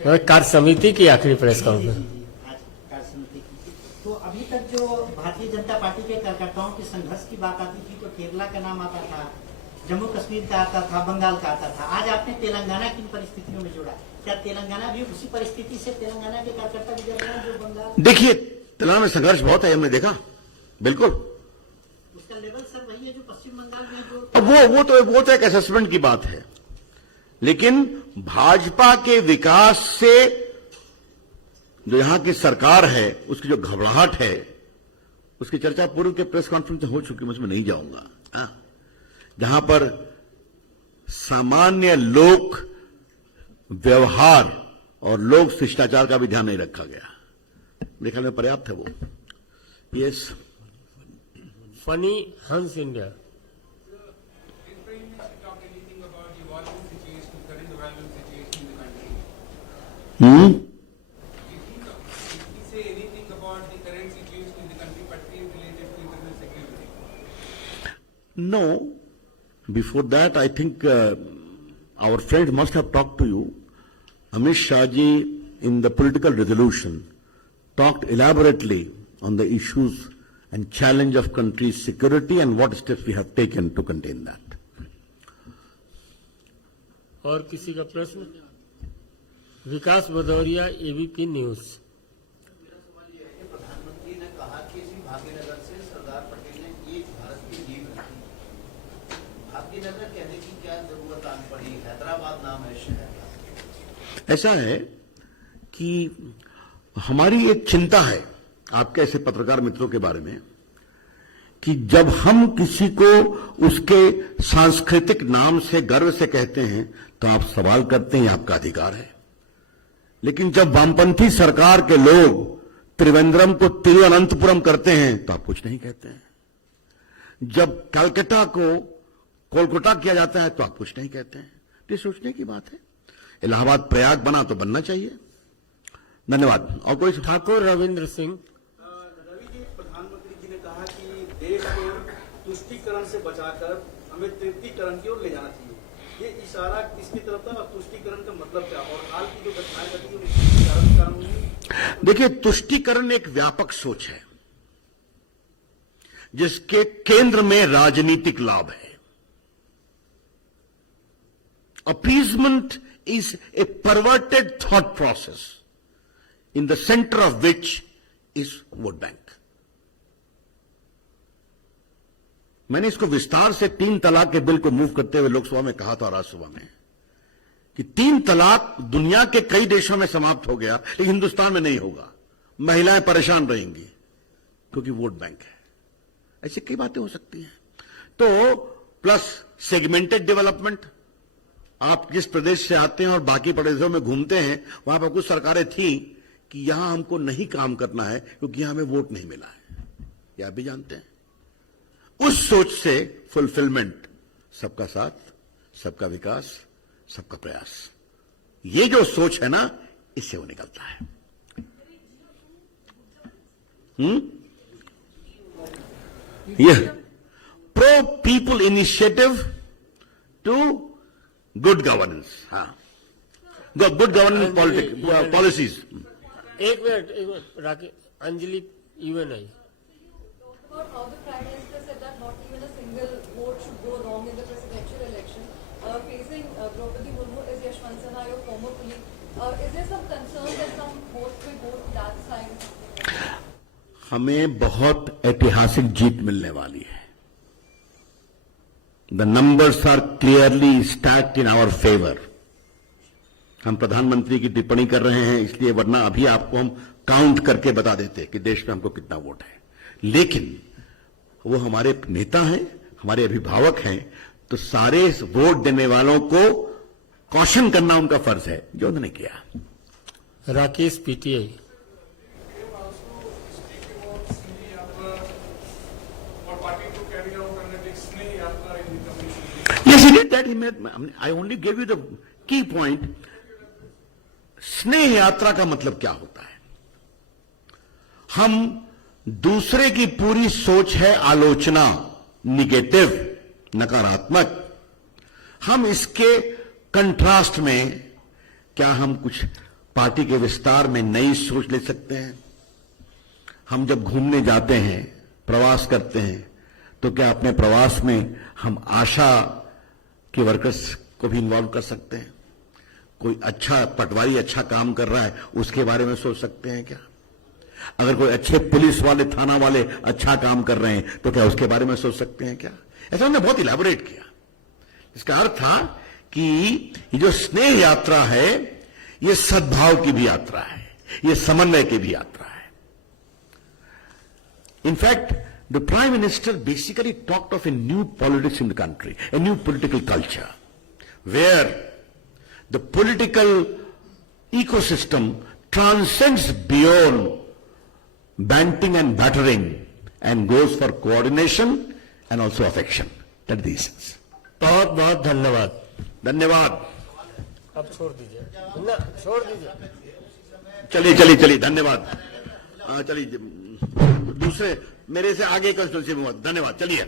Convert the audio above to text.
कार्य समिति की आखिरी प्रेस कॉन्फ्रेंस। आज कार्य समिति की। तो अभी तक जो भारतीय जनता पार्टी के कार्यकर्ताओं के संघर्ष की बात आती थी तो केरला का नाम आता था, जम्मू कश्मीर का आता था, बंगाल का आता था। आज आपने तेलंगाना की परिस्थितियों में जोड़ा। क्या तेलंगाना भी उसी परिस्थिति से तेलंगाना के कार्यकर्ता गुजर रहे हैं जो बंगाल? देखिए, तेलंगाना में संघर्ष बहुत है, हमने देखा, बिल्कुल। उसका लेवल सर वही है जो पश्चिम बंगाल में जो। अब वो तो एक असेसमेंट की बात है, लेकिन भाजपा के विकास से जो यहां की सरकार है उसकी जो घबराहट है उसकी चर्चा पूर्व के प्रेस कॉन्फ्रेंस में हो चुकी, मैं उसमें नहीं जाऊंगा। जहां पर सामान्य लोक व्यवहार और लोक शिष्टाचार का भी ध्यान नहीं रखा गया, मेरे ख्याल में पर्याप्त है वो। यस, फनी हंस India. No. Before that, I think our friends must have talked to you. Amit Shah ji, in the political resolution, talked elaborately on the issues and challenge of country's security and what steps we have taken to contain that. और किसी का प्रश्न? विकास Bhadauria, ABP news. मेरा सवाल यह है कि प्रधानमंत्री ने कहा कि भाग्यनगर से सरदार पटेल ने एक भारत की नींव रखी। भाग्यनगर कहने की क्या जरूरत आन पड़ी? हैदराबाद नाम है शहर का। ऐसा है कि हमारी एक चिंता है आपके ऐसे पत्रकार मित्रों के बारे में कि जब हम किसी को उसके सांस्कृतिक नाम से गर्व से कहते हैं तो आप सवाल करते हैं, आपका अधिकार है। लेकिन जब वामपंथी सरकार के लोग त्रिवेंद्रम को तिरुवनंतपुरम करते हैं तो आप कुछ नहीं कहते हैं। जब कलकत्ता को कोलकाता किया जाता है तो आप कुछ नहीं कहते हैं। तो ये सोचने की बात है। इलाहाबाद प्रयाग बना तो बनना चाहिए। धन्यवाद। और कोई? ठाकुर रविंद्र सिंह। रवि जी, प्रधानमंत्री जी ने कहा कि देश को तुष्टीकरण से बचाकर हमें तृप्तिकरण की ओर ले जाना चाहिए। ये इशारा किसकी तरफ था और तुष्टीकरण का मतलब क्या? और हाल की जो घटनाएं घटी है उसके कारण होंगी। देखिए, तुष्टीकरण एक व्यापक सोच है जिसके केंद्र में राजनीतिक लाभ है। Appeasement is a perverted thought process in the center of which is vote bank. मैंने इसको विस्तार से 3 तलाक के बिल को मूव करते हुए लोकसभा में कहा था, राज्यसभा में, कि 3 तलाक दुनिया के कई देशों में समाप्त हो गया, लेकिन हिंदुस्तान में नहीं होगा। महिलाएं परेशान रहेंगी क्योंकि वोट बैंक है। ऐसी कई बातें हो सकती हैं। तो प्लस सेगमेंटेड डेवलपमेंट, आप जिस प्रदेश से आते हैं और बाकी प्रदेशों में घूमते हैं, वहां पर कुछ सरकारें थी कि यहां हमको नहीं काम करना है क्योंकि यहां हमें वोट नहीं मिला है, ये आप भी जानते हैं। उस सोच से फुलफिलमेंट, सबका साथ, सबका विकास, सबका प्रयास, ये जो सोच है ना, इससे वो निकलता है। ये pro people initiative to good governance, हाँ, गुड गवर्नेंस पॉलिसीज। एक मिनट Rakesh, Anjali UNI. How the Prime Minister said that not even a single vote should go wrong in the presidential election. Facing Draupadi Murmu is Yashwant Sinha, your former colleague. Is there some concern that some votes will go to that side? हमें बहुत ऐतिहासिक जीत मिलने वाली है। The numbers are clearly stacked in our favor. हम प्रधानमंत्री की टिप्पणी कर रहे हैं इसलिए, वरना अभी आपको हम काउंट करके बता देते कि देश में हमको कितना वोट है। लेकिन वो हमारे नेता हैं, हमारे अभिभावक हैं, तो सारे वोट देने वालों को कॉशन करना उनका फर्ज है, जो उन्होंने किया। Rakesh, PTI. Yes, he did that. I only gave you the key point. स्नेह यात्रा का मतलब क्या होता है? हम दूसरे की पूरी सोच है आलोचना, निगेटिव, नकारात्मक। हम इसके कंट्रास्ट में क्या हम कुछ पार्टी के विस्तार में नई सोच ले सकते हैं। हम जब घूमने जाते हैं, प्रवास करते हैं, तो क्या अपने प्रवास में हम आशा के वर्कर्स को भी इन्वॉल्व कर सकते हैं? कोई अच्छा पटवारी अच्छा काम कर रहा है, उसके बारे में सोच सकते हैं क्या? अगर कोई अच्छे पुलिस वाले, थाना वाले अच्छा काम कर रहे हैं, तो क्या उसके बारे में सोच सकते हैं क्या? ऐसा हमने बहुत इलैबोरेट किया। इसका अर्थ था कि ये जो स्नेह यात्रा है, ये सद्भाव की भी यात्रा है, ये समन्वय की भी यात्रा है। In fact the prime minister basically talked of a new politics in the country, a new political culture, where the political ecosystem transcends beyond banting and battering and goes for coordination and also affection. That is the essence. बहुत बहुत धन्यवाद। धन्यवाद। अब छोड़ दीजिए ना, छोड़ दीजिए। चलिए चलिए चलिए, धन्यवाद। चलिए दूसरे मेरे से आगे कंस्टिट्यूंसी में धन्यवाद। चलिए।